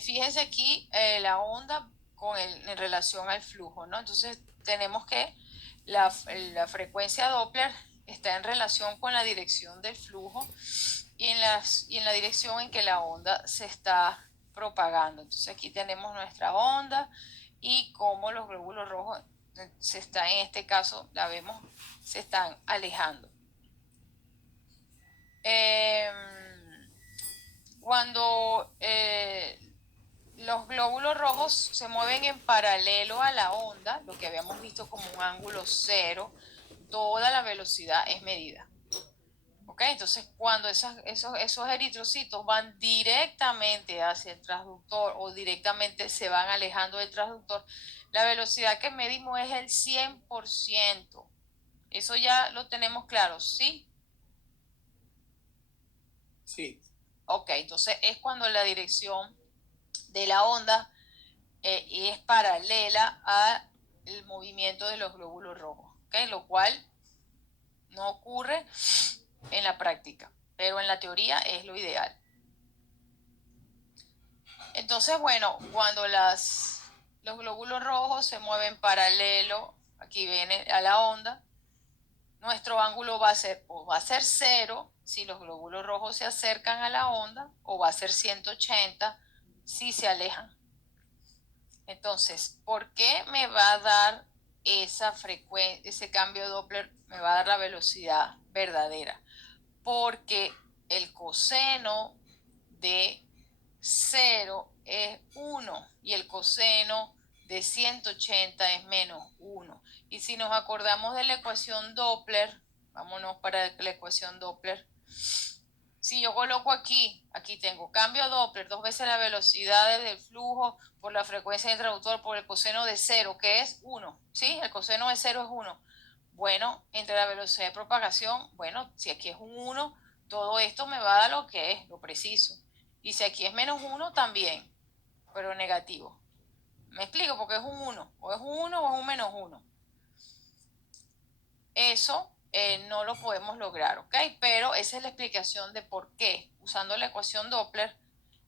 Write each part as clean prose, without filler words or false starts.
Fíjense aquí la onda en relación al flujo, ¿no? Entonces tenemos que la frecuencia Doppler está en relación con la dirección del flujo y en la dirección en que la onda se está propagando. Entonces aquí tenemos nuestra onda y cómo los glóbulos rojos se están, en este caso la vemos, se están alejando. Cuando los glóbulos rojos se mueven en paralelo a la onda, lo que habíamos visto como un ángulo cero, toda la velocidad es medida. ¿Ok? Entonces, cuando esos eritrocitos van directamente hacia el transductor o directamente se van alejando del transductor, la velocidad que medimos es el 100%. Eso ya lo tenemos claro, ¿sí? Sí. Ok, entonces es cuando la dirección de la onda es paralela al movimiento de los glóbulos rojos, ¿okay? Lo cual no ocurre en la práctica, pero en la teoría es lo ideal. Entonces, bueno, cuando los glóbulos rojos se mueven paralelo, aquí viene a la onda, nuestro ángulo va a ser o va a ser 0 si los glóbulos rojos se acercan a la onda, o va a ser 180 si se alejan. Entonces, ¿por qué me va a dar esa frecuencia, ese cambio Doppler? Me va a dar la velocidad verdadera. Porque el coseno de 0 es 1 y el coseno de 180 es menos 1. Y si nos acordamos de la ecuación Doppler, vámonos para la ecuación Doppler. Si yo coloco aquí tengo cambio Doppler, 2 veces la velocidad del flujo por la frecuencia del traductor por el coseno de 0, que es 1. ¿Sí? El coseno de 0 es 1. Bueno, entre la velocidad de propagación, bueno, si aquí es un 1, todo esto me va a dar lo que es, lo preciso. Y si aquí es menos 1, también, pero negativo. ¿Me explico? Porque es un 1. O es un 1 o es un menos 1. Eso no lo podemos lograr, ¿ok? Pero esa es la explicación de por qué, usando la ecuación Doppler,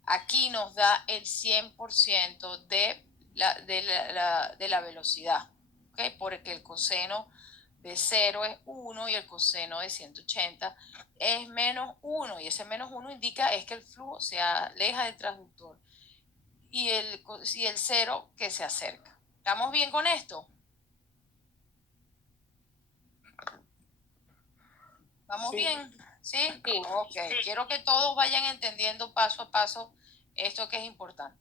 aquí nos da el 100% de la velocidad, ¿ok? Porque el coseno de 0 es 1 y el coseno de 180 es menos 1. Y ese menos 1 indica es que el flujo se aleja del transductor y el 0 que se acerca. ¿Estamos bien con esto? ¿Vamos Sí. bien? ¿Sí? Sí. Ok, quiero que todos vayan entendiendo paso a paso esto que es importante.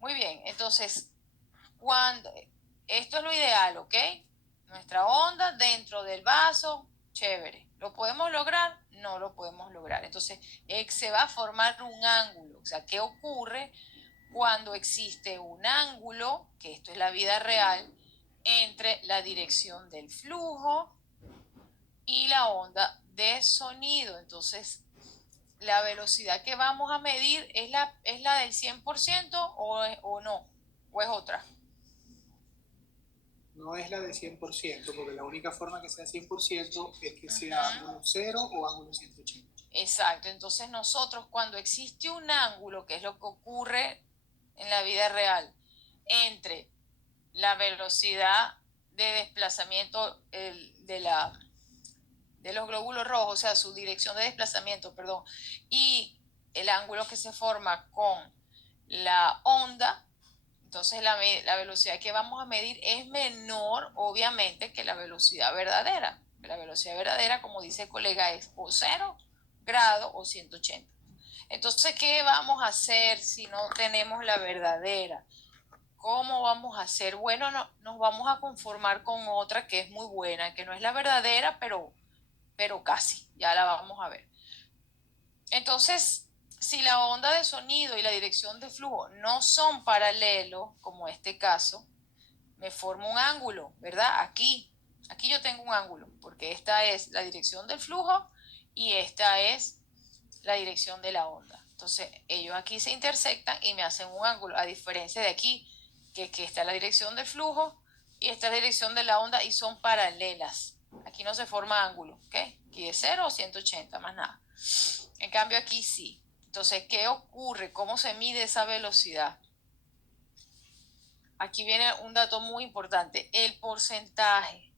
Muy bien, entonces, cuando esto es lo ideal, ¿ok? Nuestra onda dentro del vaso, chévere. ¿Lo podemos lograr? No lo podemos lograr. Entonces, se va a formar un ángulo. O sea, ¿qué ocurre cuando existe un ángulo, que esto es la vida real, entre la dirección del flujo y la onda de sonido? Entonces, la velocidad que vamos a medir es la del 100% o no, o es otra. No es la de 100%, porque la única forma que sea 100% es que sea ángulo 0 o ángulo 180. Exacto, entonces nosotros cuando existe un ángulo, que es lo que ocurre en la vida real, entre la velocidad de desplazamiento de los glóbulos rojos, o sea, su dirección de desplazamiento, perdón, y el ángulo que se forma con la onda, entonces la velocidad que vamos a medir es menor, obviamente, que la velocidad verdadera. La velocidad verdadera, como dice el colega, es o 0 grados o 180. Entonces, ¿qué vamos a hacer si no tenemos la verdadera? ¿Cómo vamos a hacer? Bueno, nos vamos a conformar con otra que es muy buena, que no es la verdadera, pero casi, ya la vamos a ver. Entonces, si la onda de sonido y la dirección de flujo no son paralelos, como este caso, me formo un ángulo, ¿verdad? Aquí yo tengo un ángulo, porque esta es la dirección del flujo y esta es la dirección de la onda. Entonces, ellos aquí se intersectan y me hacen un ángulo, a diferencia de aquí, que aquí está la dirección del flujo y esta es la dirección de la onda y son paralelas. Aquí no se forma ángulo, ¿ok? Aquí es 0 o 180, más nada. En cambio, aquí sí. Entonces, ¿qué ocurre? ¿Cómo se mide esa velocidad? Aquí viene un dato muy importante. El porcentaje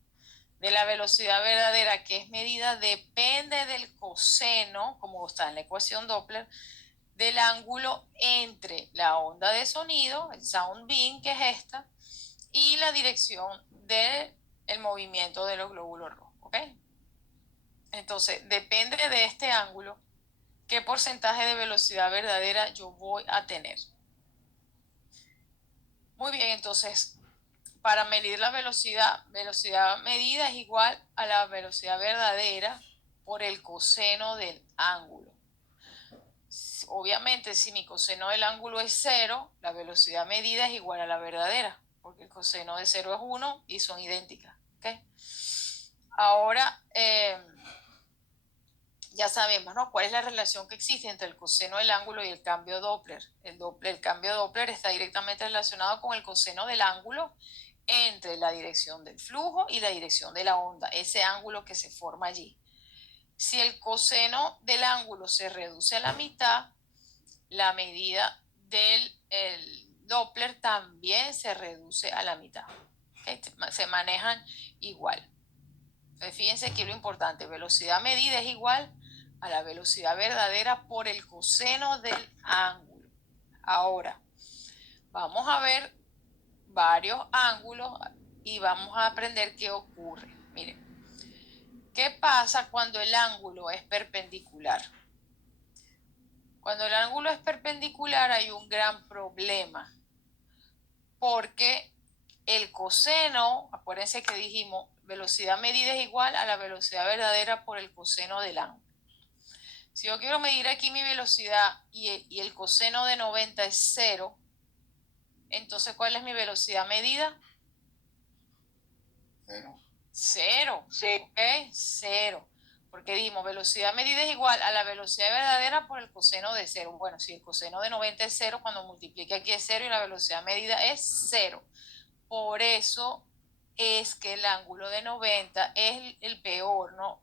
de la velocidad verdadera que es medida depende del coseno, como está en la ecuación Doppler, del ángulo entre la onda de sonido, el sound beam, que es esta, y la dirección del movimiento de los glóbulos rojos. ¿Ok? Entonces, depende de este ángulo qué porcentaje de velocidad verdadera yo voy a tener. Muy bien, entonces, para medir la velocidad medida es igual a la velocidad verdadera por el coseno del ángulo. Obviamente, si mi coseno del ángulo es 0, la velocidad medida es igual a la verdadera, porque el coseno de 0 es 1 y son idénticas. ¿Okay? Ahora, ya sabemos, ¿no? ¿Cuál es la relación que existe entre el coseno del ángulo y el cambio Doppler? El cambio Doppler está directamente relacionado con el coseno del ángulo entre la dirección del flujo y la dirección de la onda, ese ángulo que se forma allí. Si el coseno del ángulo se reduce a la mitad, la medida del Doppler también se reduce a la mitad. ¿Okay? Se manejan igual. Entonces, fíjense que lo importante, velocidad medida es igual a la velocidad verdadera por el coseno del ángulo. Ahora, vamos a ver varios ángulos y vamos a aprender qué ocurre. Miren, ¿qué pasa cuando el ángulo es perpendicular? Cuando el ángulo es perpendicular hay un gran problema, porque el coseno, acuérdense que dijimos, velocidad medida es igual a la velocidad verdadera por el coseno del ángulo. Si yo quiero medir aquí mi velocidad y el coseno de 90 es 0, entonces ¿cuál es mi velocidad medida? 0. 0. Sí. ¿Ok? 0. Porque dijimos, velocidad medida es igual a la velocidad verdadera por el coseno de 0. Bueno, si el coseno de 90 es 0, cuando multiplique aquí es 0 y la velocidad medida es 0. Por eso es que el ángulo de 90 es el peor, ¿no?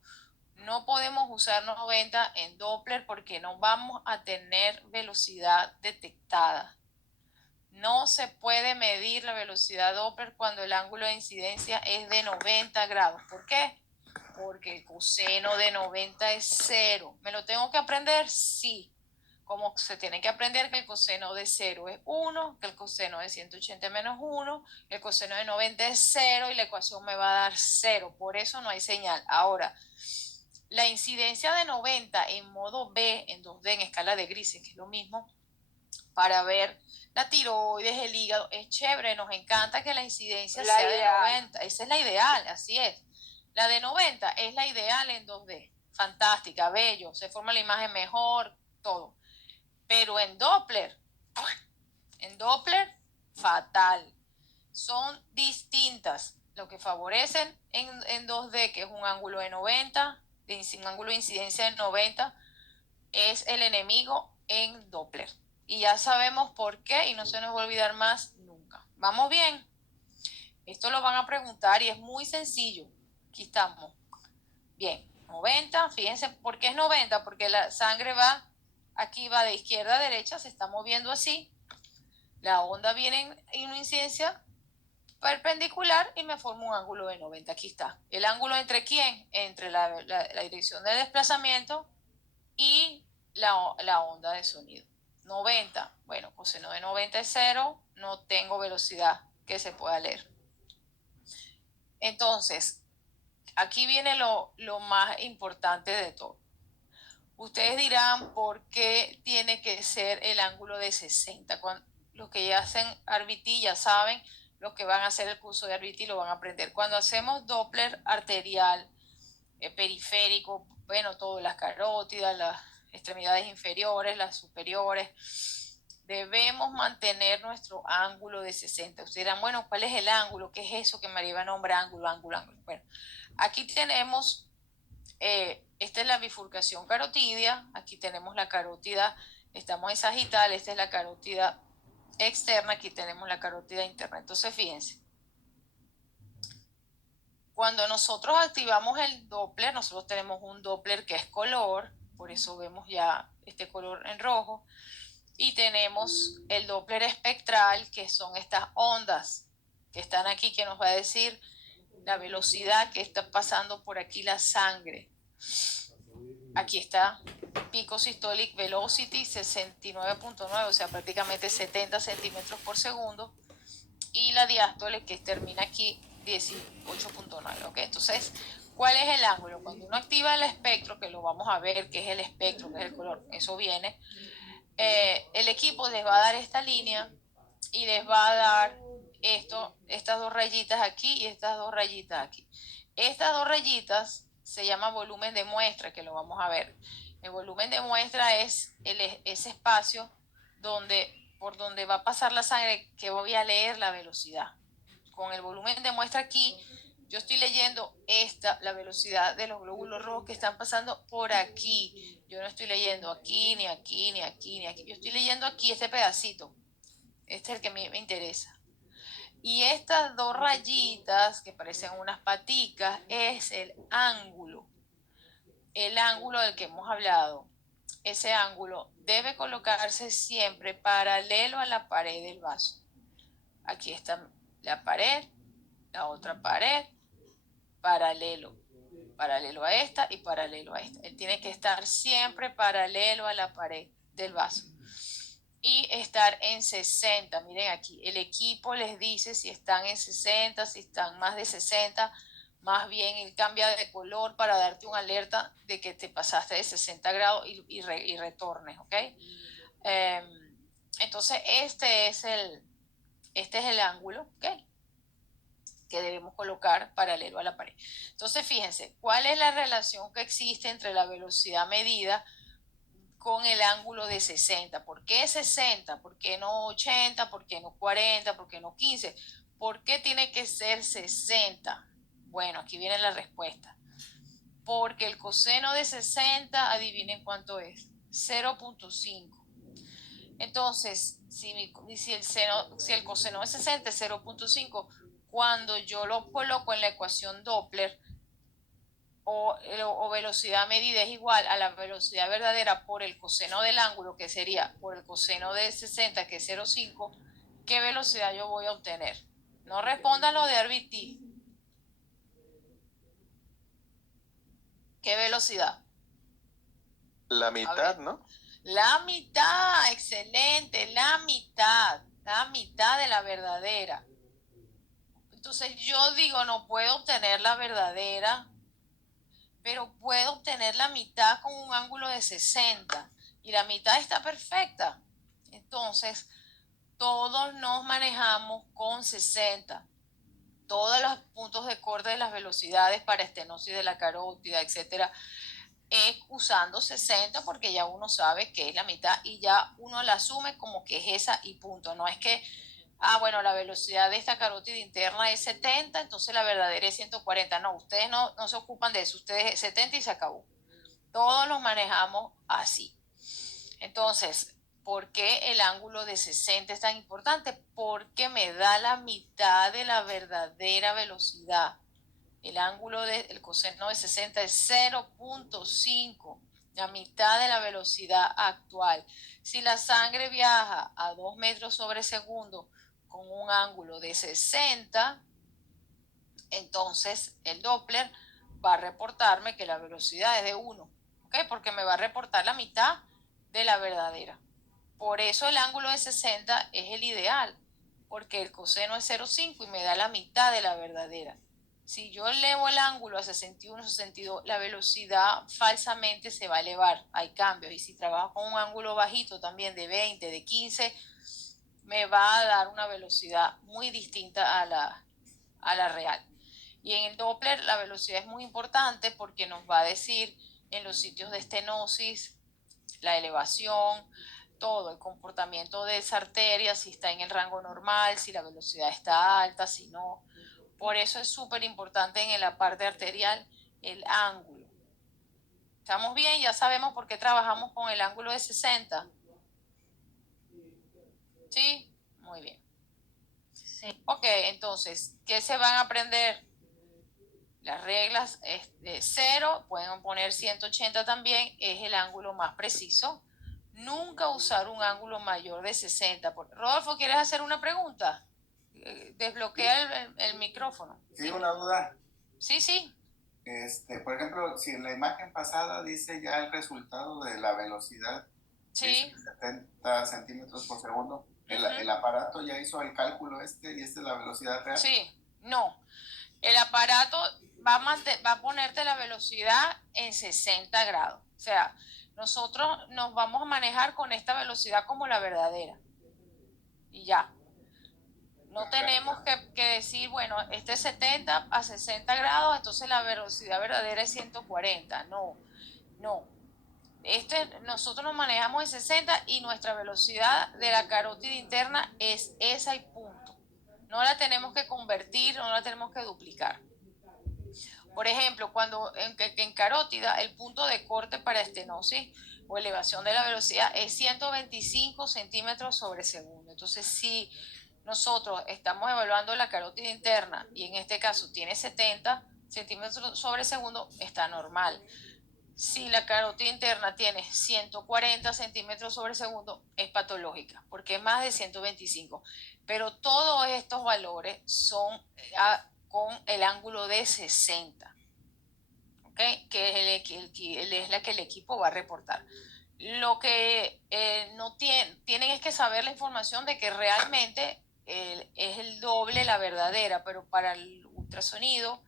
No podemos usar 90 en Doppler porque no vamos a tener velocidad detectada. No se puede medir la velocidad Doppler cuando el ángulo de incidencia es de 90 grados. ¿Por qué? Porque el coseno de 90 es 0. ¿Me lo tengo que aprender? Sí. Como se tiene que aprender que el coseno de 0 es 1, que el coseno de 180 menos 1, el coseno de 90 es 0 y la ecuación me va a dar 0. Por eso no hay señal. Ahora, la incidencia de 90 en modo B, en 2D, en escala de grises, que es lo mismo, para ver la tiroides, el hígado, es chévere, nos encanta que la incidencia sea de 90, esa es la ideal, así es. La de 90 es la ideal en 2D, fantástica, bello, se forma la imagen mejor, todo. Pero en Doppler, fatal. Son distintas. Lo que favorecen en 2D, que es un ángulo de 90, un ángulo de incidencia de 90, es el enemigo en Doppler. Y ya sabemos por qué y no se nos va a olvidar más nunca. ¿Vamos bien? Esto lo van a preguntar y es muy sencillo. Aquí estamos. Bien, 90, fíjense, ¿por qué es 90? Porque la sangre va, aquí va de izquierda a derecha, se está moviendo así. La onda viene en una incidencia perpendicular y me forma un ángulo de 90. Aquí está. ¿El ángulo entre quién? Entre la dirección de desplazamiento y la onda de sonido. 90, bueno, coseno de 90 es 0, no tengo velocidad que se pueda leer. Entonces, aquí viene lo más importante de todo. Ustedes dirán por qué tiene que ser el ángulo de 60. Los que ya hacen RBT ya saben, los que van a hacer el curso de RBT lo van a aprender. Cuando hacemos Doppler arterial, periférico, bueno, todo, las carótidas, las extremidades inferiores, las superiores, debemos mantener nuestro ángulo de 60. Ustedes dirán, bueno, ¿cuál es el ángulo? ¿Qué es eso que María va a nombrar ángulo, ángulo, ángulo? Bueno, aquí tenemos, esta es la bifurcación carotidia, aquí tenemos la carótida, estamos en sagital, esta es la carótida externa, aquí tenemos la carótida interna. Entonces, fíjense, cuando nosotros activamos el Doppler, nosotros tenemos un Doppler que es color por eso vemos ya este color en rojo. Y tenemos el Doppler espectral, que son estas ondas que están aquí, que nos va a decir la velocidad que está pasando por aquí la sangre. Aquí está pico systolic velocity 69.9, o sea, prácticamente 70 centímetros por segundo. Y la diástole, que termina aquí, 18.9. ¿Okay? Entonces, ¿cuál es el ángulo? Cuando uno activa el espectro, que lo vamos a ver, que es el espectro, que es el color, eso viene, el equipo les va a dar esta línea y les va a dar estas dos rayitas aquí y estas dos rayitas aquí. Estas dos rayitas se llama volumen de muestra, que lo vamos a ver. El volumen de muestra es ese espacio por donde va a pasar la sangre, que voy a leer la velocidad. Con el volumen de muestra aquí, yo estoy leyendo la velocidad de los glóbulos rojos que están pasando por aquí. Yo no estoy leyendo aquí, ni aquí, ni aquí, ni aquí. Yo estoy leyendo aquí este pedacito. Este es el que me interesa. Y estas dos rayitas que parecen unas paticas es el ángulo. El ángulo del que hemos hablado. Ese ángulo debe colocarse siempre paralelo a la pared del vaso. Aquí está la pared, la otra pared, paralelo. Paralelo a esta y paralelo a esta. Él tiene que estar siempre paralelo a la pared del vaso. Y estar en 60. Miren aquí, el equipo les dice si están en 60, si están más de 60. Más bien él cambia de color para darte una alerta de que te pasaste de 60 grados y retornes, ¿ok? Entonces este es el ángulo, ¿ok? Que debemos colocar paralelo a la pared. Entonces fíjense, ¿cuál es la relación que existe entre la velocidad medida con el ángulo de 60? ¿Por qué 60? ¿Por qué no 80? ¿Por qué no 40? ¿Por qué no 15? ¿Por qué tiene que ser 60? Bueno, aquí viene la respuesta. Porque el coseno de 60, adivinen cuánto es, 0.5. Entonces, si el coseno de 60 es 0.5, cuando yo lo coloco en la ecuación Doppler, o velocidad medida es igual a la velocidad verdadera por el coseno del ángulo, que sería por el coseno de 60, que es 0,5, ¿qué velocidad yo voy a obtener? No respondan lo de RBT. ¿Qué velocidad? La mitad, ¿no? La mitad, excelente, la mitad de la verdadera. Entonces yo digo, no puedo obtener la verdadera, pero puedo obtener la mitad con un ángulo de 60 y la mitad está perfecta. Entonces, todos nos manejamos con 60. Todos los puntos de corte de las velocidades para estenosis de la carótida, etcétera, es usando 60 porque ya uno sabe que es la mitad y ya uno la asume como que es esa y punto. No es que, bueno, la velocidad de esta carótida interna es 70, entonces la verdadera es 140. No, ustedes no se ocupan de eso, ustedes es 70 y se acabó. Todos los manejamos así. Entonces, ¿por qué el ángulo de 60 es tan importante? Porque me da la mitad de la verdadera velocidad. El ángulo del coseno de 60 es 0.5, la mitad de la velocidad actual. Si la sangre viaja a 2 metros sobre segundo con un ángulo de 60, entonces el Doppler va a reportarme que la velocidad es de 1, ¿ok? Porque me va a reportar la mitad de la verdadera. Por eso el ángulo de 60 es el ideal, porque el coseno es 0,5 y me da la mitad de la verdadera. Si yo elevo el ángulo a 61, 62, la velocidad falsamente se va a elevar, hay cambios. Y si trabajo con un ángulo bajito también de 20, de 15, me va a dar una velocidad muy distinta a la real. Y en el Doppler la velocidad es muy importante porque nos va a decir en los sitios de estenosis, la elevación, todo, el comportamiento de esa arteria, si está en el rango normal, si la velocidad está alta, si no. Por eso es súper importante en la parte arterial el ángulo. ¿Estamos bien? Ya sabemos por qué trabajamos con el ángulo de 60. ¿Sí? Muy bien. Sí. Ok, entonces, ¿qué se van a aprender? Las reglas es de 0, pueden poner 180 también, es el ángulo más preciso. Nunca usar un ángulo mayor de 60. Rodolfo, ¿quieres hacer una pregunta? Desbloquea el micrófono. Sí, una duda. Sí, sí. Por ejemplo, si en la imagen pasada dice ya el resultado de la velocidad, Sí. 70 centímetros por segundo, ¿el aparato ya hizo el cálculo y esta es la velocidad real? Sí, no. El aparato va a ponerte la velocidad en 60 grados. O sea, nosotros nos vamos a manejar con esta velocidad como la verdadera. Y ya. No tenemos que decir, bueno, este es 70 a 60 grados, entonces la velocidad verdadera es 140. No, no. Nosotros nos manejamos en 60 y nuestra velocidad de la carótida interna es esa y punto. No la tenemos que convertir, no la tenemos que duplicar. Por ejemplo, cuando en carótida el punto de corte para estenosis o elevación de la velocidad es 125 centímetros sobre segundo. Entonces, si nosotros estamos evaluando la carótida interna y en este caso tiene 70 centímetros sobre segundo, está normal. Si la carótida interna tiene 140 centímetros sobre segundo, es patológica, porque es más de 125. Pero todos estos valores son con el ángulo de 60, ¿okay? Que es la que el equipo va a reportar. Lo que no tienen es que saber la información de que realmente es el doble la verdadera, pero para el ultrasonido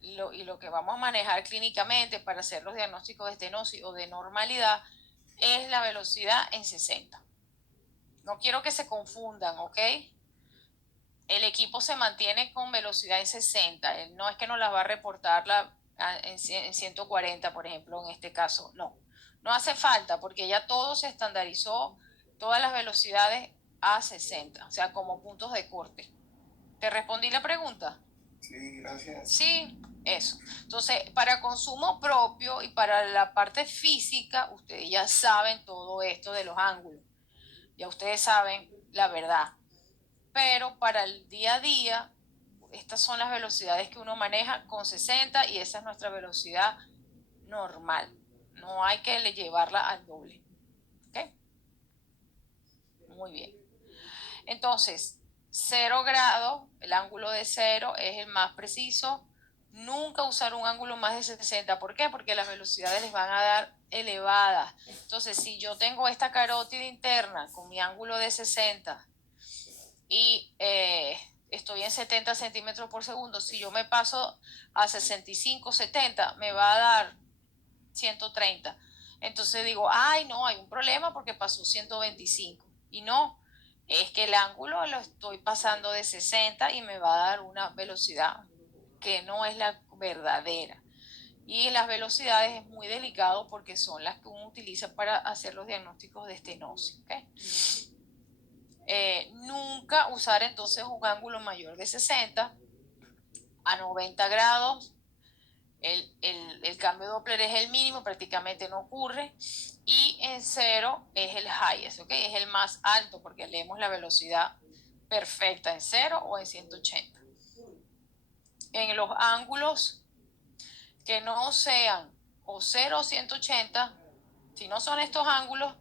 y lo que vamos a manejar clínicamente para hacer los diagnósticos de estenosis o de normalidad es la velocidad en 60. No quiero que se confundan, ¿ok? El equipo se mantiene con velocidad en 60. No es que nos las va a reportar en 140, por ejemplo, en este caso. No, no hace falta porque ya todo se estandarizó, todas las velocidades a 60, o sea, como puntos de corte. ¿Te respondí la pregunta? Sí, gracias. Sí, eso. Entonces, para consumo propio y para la parte física, ustedes ya saben todo esto de los ángulos. Ya ustedes saben la verdad. Pero para el día a día, estas son las velocidades que uno maneja con 60 y esa es nuestra velocidad normal. No hay que llevarla al doble. ¿Ok? Muy bien. Entonces, 0 grados, el ángulo de 0 es el más preciso. Nunca usar un ángulo más de 60. ¿Por qué? Porque las velocidades les van a dar elevadas. Entonces, si yo tengo esta carótida interna con mi ángulo de 60 y estoy en 70 centímetros por segundo, si yo me paso a 65, 70, me va a dar 130. Entonces digo, ay, no, hay un problema porque pasó 125. Y no, es que el ángulo lo estoy pasando de 60 y me va a dar una velocidad que no es la verdadera. Y las velocidades es muy delicado porque son las que uno utiliza para hacer los diagnósticos de estenosis. ¿Okay? Nunca usar entonces un ángulo mayor de 60 a 90 grados. El cambio de Doppler es el mínimo, prácticamente no ocurre. Y en 0 es el highest, ¿ok? Es el más alto porque leemos la velocidad perfecta en 0 o en 180. En los ángulos que no sean o 0 o 180, si no son estos ángulos,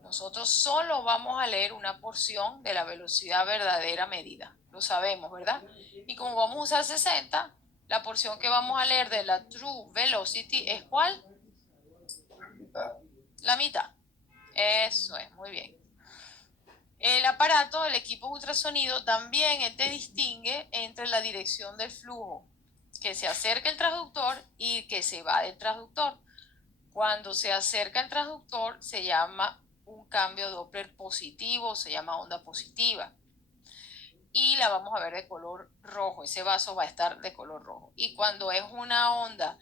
nosotros solo vamos a leer una porción de la velocidad verdadera medida. Lo sabemos, ¿verdad? Y como vamos a usar 60, la porción que vamos a leer de la true velocity es ¿cuál? La mitad. La mitad. Eso es, muy bien. El aparato, el equipo de ultrasonido, también te distingue entre la dirección del flujo que se acerca el transductor y que se va del transductor. Cuando se acerca el transductor se llama un cambio Doppler positivo, se llama onda positiva. Y la vamos a ver de color rojo, ese vaso va a estar de color rojo. Y cuando es una onda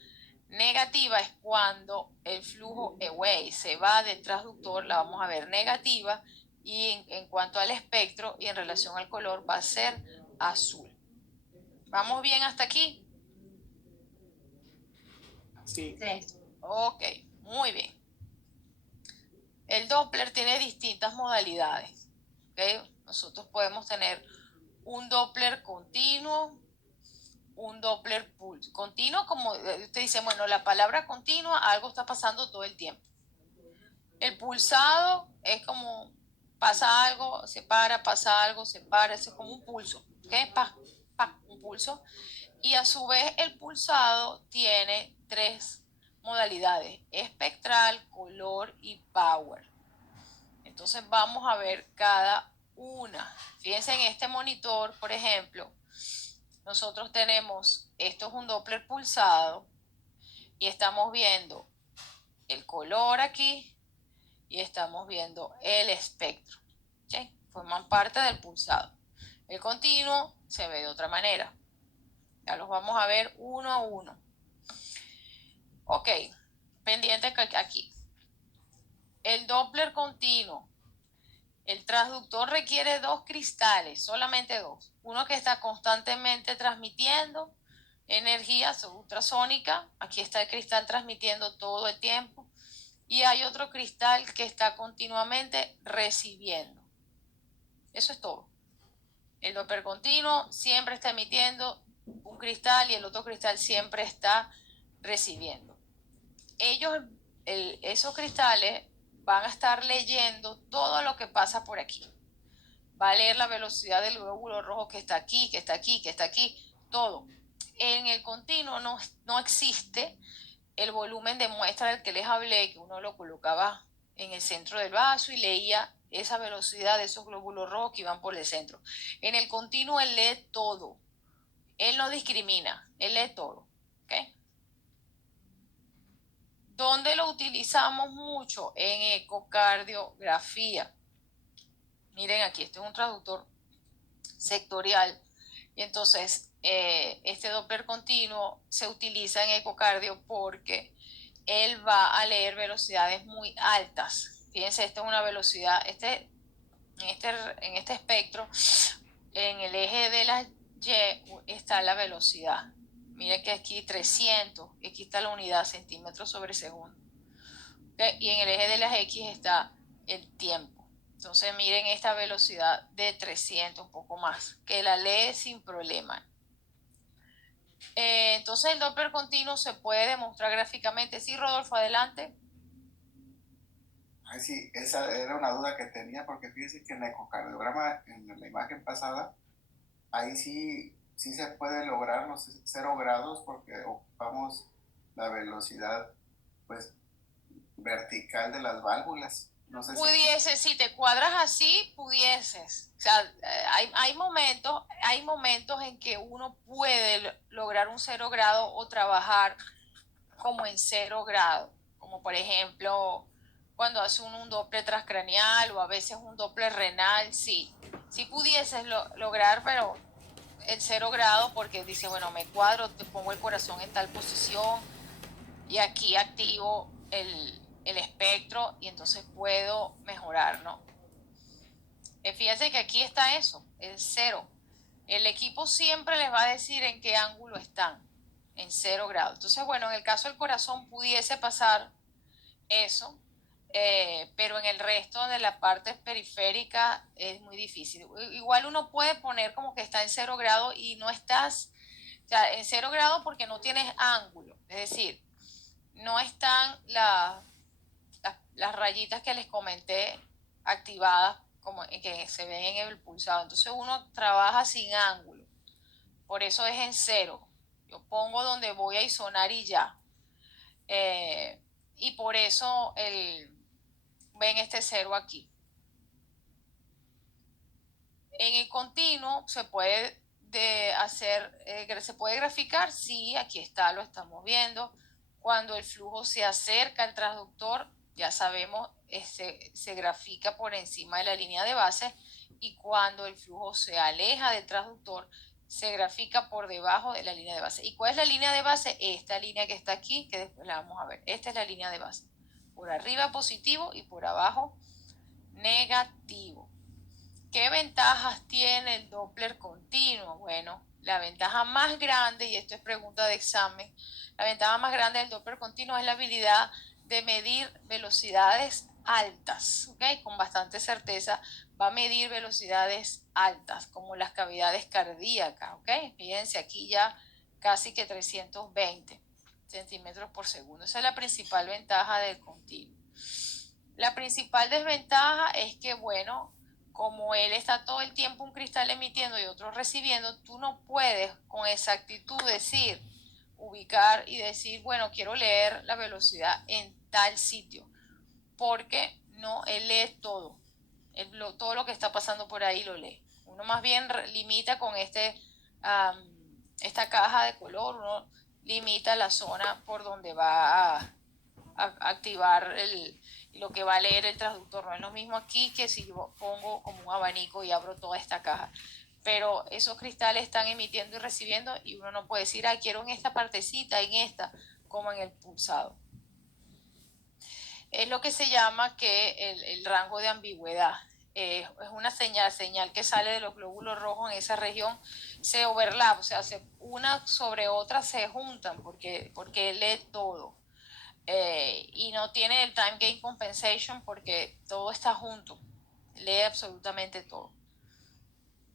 negativa es cuando el flujo away se va del transductor, la vamos a ver negativa. Y en cuanto al espectro y en relación al color va a ser azul. ¿Vamos bien hasta aquí? Sí. Ok, muy bien. El Doppler tiene distintas modalidades. ¿Okay? Nosotros podemos tener un Doppler continuo, un Doppler continuo, como usted dice, bueno, la palabra continua, algo está pasando todo el tiempo. El pulsado es como pasa algo, se para, pasa algo, se para, es como un pulso, ¿ok? Un pulso. Y a su vez el pulsado tiene 3 modalidades: espectral, color y power. Entonces vamos a ver cada una. Fíjense en este monitor, por ejemplo, nosotros tenemos, esto es un Doppler pulsado y estamos viendo el color aquí y estamos viendo el espectro. ¿Okay? Forman parte del pulsado. El continuo se ve de otra manera. Ya los vamos a ver uno a uno. Ok, pendiente aquí. El Doppler continuo. El transductor requiere 2 cristales, solamente 2. Uno que está constantemente transmitiendo energía ultrasónica. Aquí está el cristal transmitiendo todo el tiempo. Y hay otro cristal que está continuamente recibiendo. Eso es todo. El Doppler continuo siempre está emitiendo un cristal y el otro cristal siempre está recibiendo. Esos cristales van a estar leyendo todo lo que pasa por aquí. Va a leer la velocidad del glóbulo rojo que está aquí, que está aquí, que está aquí, todo. En el continuo no existe el volumen de muestra del que les hablé, que uno lo colocaba en el centro del vaso y leía esa velocidad de esos glóbulos rojos que iban por el centro. En el continuo él lee todo. Él no discrimina, él lee todo. ¿Okay? ¿Dónde lo utilizamos mucho? En ecocardiografía. Miren aquí, este es un traductor sectorial. Y entonces, este Doppler continuo se utiliza en ecocardio porque él va a leer velocidades muy altas. Fíjense, esta es una velocidad, en este espectro, en el eje de la Y está la velocidad. Miren que aquí 300, aquí está la unidad, centímetros sobre segundo. ¿Okay? Y en el eje de las X está el tiempo. Entonces miren esta velocidad de 300, un poco más, que la lee sin problema. Entonces el Doppler continuo se puede demostrar gráficamente. Sí, Rodolfo, adelante. Ay, sí, esa era una duda que tenía, porque fíjese que en el ecocardiograma, en la imagen pasada, ahí sí se puede lograr los 0 grados porque ocupamos la velocidad, pues, vertical de las válvulas. No sé Pudieses, si te cuadras así, pudieses. O sea, hay momentos en que uno puede lograr un 0 grado o trabajar como en 0 grado. Como por ejemplo, cuando hace un Doppler transcraneal o a veces un Doppler renal, sí. Sí pudieses lograr, pero el 0 grado porque dice, bueno, me cuadro, te pongo el corazón en tal posición y aquí activo el espectro y entonces puedo mejorar, ¿no? Fíjense que aquí está eso, el 0. El equipo siempre les va a decir en qué ángulo están, en 0 grados. Entonces, bueno, en el caso del corazón pudiese pasar eso, pero en el resto de la parte periférica es muy difícil. Igual uno puede poner como que está en 0 grados y no estás, o sea, en 0 grados porque no tienes ángulo, es decir, no están las rayitas que les comenté activadas como que se ven en el pulsado. Entonces uno trabaja sin ángulo. Por eso es en 0. Yo pongo donde voy a isonar y ya. Y por eso ven este 0 aquí. En el continuo se puede se puede graficar, sí, aquí está, lo estamos viendo. Cuando el flujo se acerca al transductor, ya sabemos, se grafica por encima de la línea de base, y cuando el flujo se aleja del transductor, se grafica por debajo de la línea de base. ¿Y cuál es la línea de base? Esta línea que está aquí, que después la vamos a ver. Esta es la línea de base. Por arriba positivo y por abajo negativo. ¿Qué ventajas tiene el Doppler continuo? Bueno, la ventaja más grande, y esto es pregunta de examen, la ventaja más grande del Doppler continuo es la habilidad de medir velocidades altas, ¿ok? Con bastante certeza va a medir velocidades altas, como las cavidades cardíacas, ¿ok? Fíjense, aquí ya casi que 320 centímetros por segundo. Esa es la principal ventaja del continuo. La principal desventaja es que, bueno, como él está todo el tiempo un cristal emitiendo y otro recibiendo, tú no puedes con exactitud decir, ubicar y decir, bueno, quiero leer la velocidad en tal sitio, porque no, él lee todo. Todo lo que está pasando por ahí lo lee. Uno más bien limita con esta caja de color, uno limita la zona por donde va a activar lo que va a leer el traductor. No es lo mismo aquí que si yo pongo como un abanico y abro toda esta caja. Pero esos cristales están emitiendo y recibiendo y uno no puede decir, ah, quiero en esta partecita, en esta, como en el pulsado. Es lo que se llama que el rango de ambigüedad. Es una señal que sale de los glóbulos rojos en esa región, se overlap, o sea, una sobre otra se juntan porque lee todo. Y no tiene el time gain compensation porque todo está junto, lee absolutamente todo.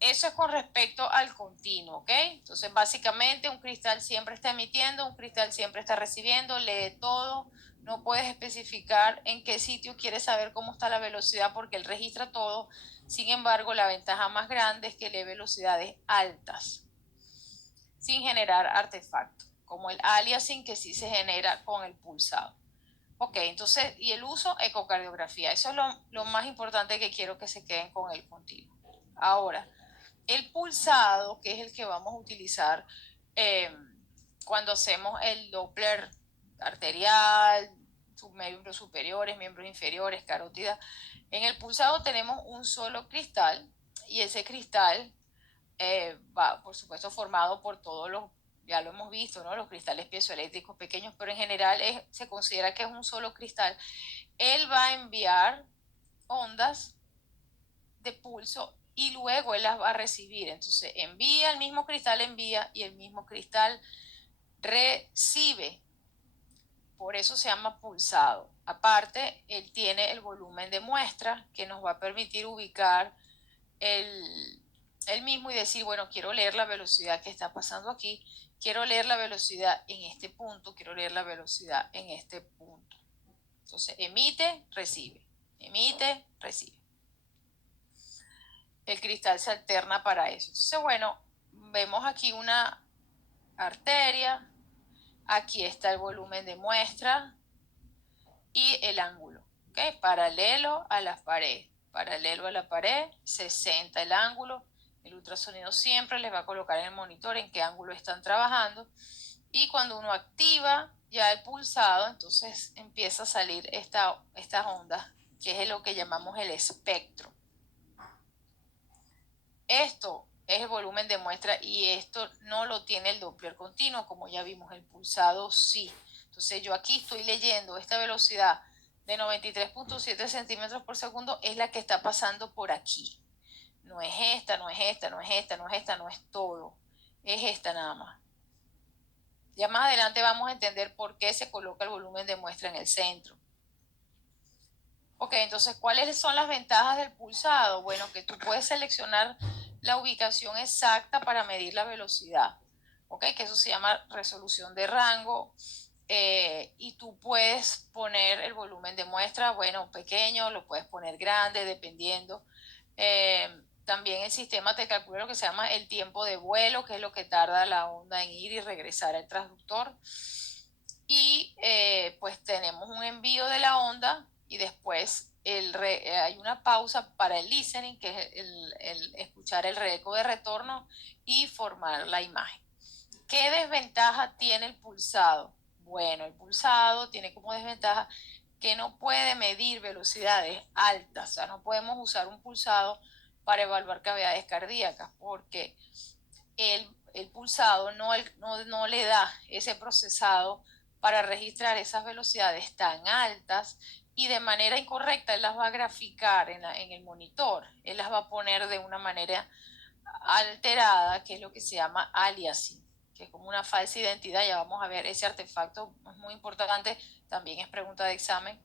Eso es con respecto al continuo, ¿ok? Entonces, básicamente, un cristal siempre está emitiendo, un cristal siempre está recibiendo, lee todo. No puedes especificar en qué sitio quieres saber cómo está la velocidad porque él registra todo. Sin embargo, la ventaja más grande es que lee velocidades altas, sin generar artefactos, como el aliasing que sí se genera con el pulsado. Ok, entonces, y el uso, ecocardiografía. Eso es lo más importante que quiero que se queden con el continuo. Ahora, el pulsado, que es el que vamos a utilizar cuando hacemos el Doppler arterial, miembros superiores, miembros inferiores, carótida. En el pulsado tenemos un solo cristal y ese cristal va, por supuesto, formado por todos los, ya lo hemos visto, ¿no? Los cristales piezoeléctricos pequeños, pero en general se considera que es un solo cristal. Él va a enviar ondas de pulso y luego él las va a recibir. Entonces envía, el mismo cristal envía y el mismo cristal recibe. Por eso se llama pulsado. Aparte, él tiene el volumen de muestra que nos va a permitir ubicar el mismo y decir, bueno, quiero leer la velocidad que está pasando aquí, quiero leer la velocidad en este punto, quiero leer la velocidad en este punto. Entonces, emite, recibe, emite, recibe. El cristal se alterna para eso. Entonces, bueno, vemos aquí una arteria, aquí está el volumen de muestra y el ángulo, ¿ok? Paralelo a la pared, paralelo a la pared, 60 el ángulo. El ultrasonido siempre les va a colocar en el monitor en qué ángulo están trabajando y cuando uno activa ya el pulsado, entonces empieza a salir estas ondas, que es lo que llamamos el espectro. Esto es el volumen de muestra y esto no lo tiene el Doppler continuo, como ya vimos, el pulsado sí. Entonces yo aquí estoy leyendo esta velocidad de 93.7 centímetros por segundo, es la que está pasando por aquí. No es esta, no es esta, no es esta, no es esta, no es todo. Es esta nada más. Ya más adelante vamos a entender por qué se coloca el volumen de muestra en el centro. Ok, entonces, ¿cuáles son las ventajas del pulsado? Bueno, que tú puedes seleccionar la ubicación exacta para medir la velocidad. Ok, que eso se llama resolución de rango. Y tú puedes poner el volumen de muestra, bueno, pequeño, lo puedes poner grande, dependiendo. También el sistema te calcula lo que se llama el tiempo de vuelo, que es lo que tarda la onda en ir y regresar al transductor. Y pues tenemos un envío de la onda y después hay una pausa para el listening, que es el escuchar el eco de retorno y formar la imagen. ¿Qué desventaja tiene el pulsado? Bueno, el pulsado tiene como desventaja que no puede medir velocidades altas, o sea, no podemos usar un pulsado para evaluar cavidades cardíacas porque el pulsado no le da ese procesado para registrar esas velocidades tan altas y de manera incorrecta él las va a graficar en el monitor, él las va a poner de una manera alterada, que es lo que se llama aliasing, que es como una falsa identidad. Ya vamos a ver, ese artefacto es muy importante, también es pregunta de examen.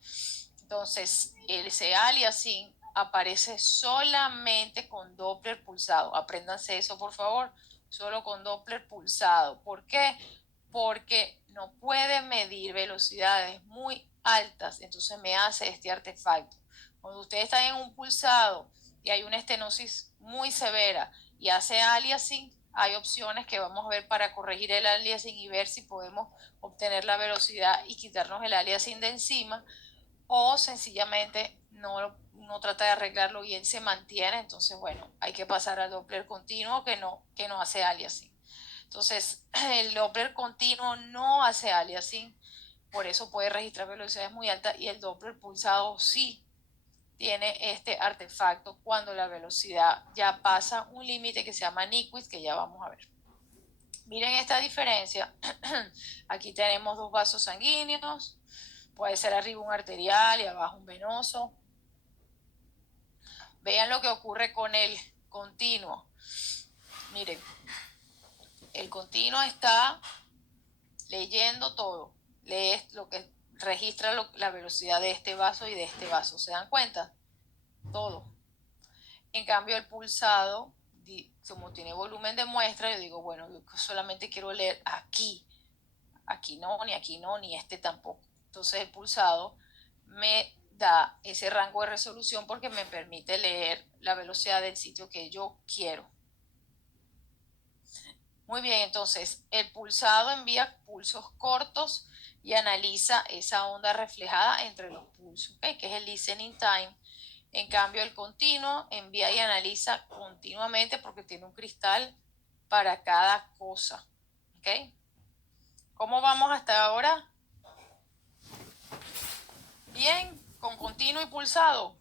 Entonces, ese aliasing aparece solamente con Doppler pulsado. Apréndanse eso, por favor, solo con Doppler pulsado. ¿Por qué? Porque no puede medir velocidades muy altas, entonces me hace este artefacto. Cuando ustedes están en un pulsado y hay una estenosis muy severa y hace aliasing, hay opciones que vamos a ver para corregir el aliasing y ver si podemos obtener la velocidad y quitarnos el aliasing de encima, o sencillamente no trata de arreglarlo y él se mantiene. Entonces, bueno, hay que pasar al Doppler continuo que no hace aliasing. Entonces, el Doppler continuo no hace aliasing, por eso puede registrar velocidades muy altas, y el Doppler pulsado sí tiene este artefacto cuando la velocidad ya pasa un límite que se llama Nyquist, que ya vamos a ver. Miren esta diferencia. Aquí tenemos dos vasos sanguíneos, puede ser arriba un arterial y abajo un venoso. Vean lo que ocurre con el continuo. Miren, el continuo está leyendo todo, lee lo que registra la velocidad de este vaso y de este vaso. ¿Se dan cuenta? Todo. En cambio, el pulsado, como tiene volumen de muestra, yo digo, bueno, yo solamente quiero leer aquí. Aquí no, ni este tampoco. Entonces el pulsado me da ese rango de resolución porque me permite leer la velocidad del sitio que yo quiero. Muy bien, entonces el pulsado envía pulsos cortos y analiza esa onda reflejada entre los pulsos, ¿okay? Que es el listening time. En cambio, el continuo envía y analiza continuamente porque tiene un cristal para cada cosa. ¿Okay? ¿Cómo vamos hasta ahora? Bien, con continuo y pulsado.